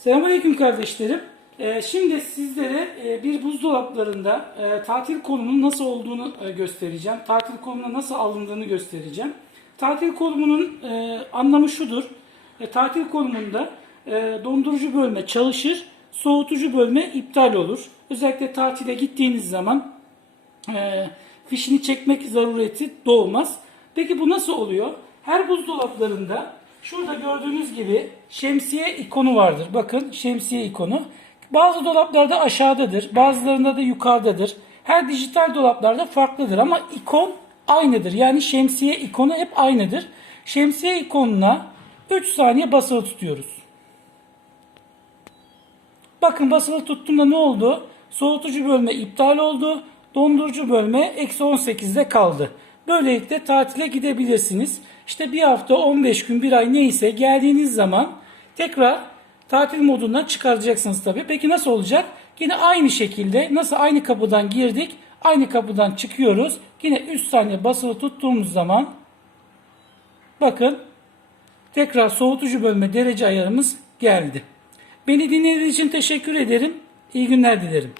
Selamünaleyküm kardeşlerim. Ee, şimdi sizlere e, bir buzdolaplarında e, tatil konumunun nasıl olduğunu e, göstereceğim. Tatil konumuna nasıl alındığını göstereceğim. Tatil konumunun anlamı şudur. Tatil konumunda dondurucu bölme çalışır, soğutucu bölme iptal olur. Özellikle tatile gittiğiniz zaman fişini çekmek zarureti doğmaz. Peki bu nasıl oluyor? Her buzdolaplarında şurada gördüğünüz gibi şemsiye ikonu vardır. Bakın şemsiye ikonu. Bazı dolaplarda aşağıdadır, bazılarında da yukarıdadır. Her dijital dolaplarda farklıdır ama ikon aynıdır. Yani şemsiye ikonu hep aynıdır. Şemsiye ikonuna 3 saniye basılı tutuyoruz. Bakın basılı tuttuğumda ne oldu? Soğutucu bölme iptal oldu. Dondurucu bölme eksi 18'de kaldı. Böylelikle tatile gidebilirsiniz. İşte bir hafta, 15 gün, bir ay neyse geldiğiniz zaman tekrar tatil modundan çıkaracaksınız tabii. Peki nasıl olacak? Yine aynı şekilde nasıl aynı kapıdan girdik, aynı kapıdan çıkıyoruz. Yine 3 saniye basılı tuttuğumuz zaman bakın tekrar soğutucu bölme derece ayarımız geldi. Beni dinlediğiniz için teşekkür ederim. İyi günler dilerim.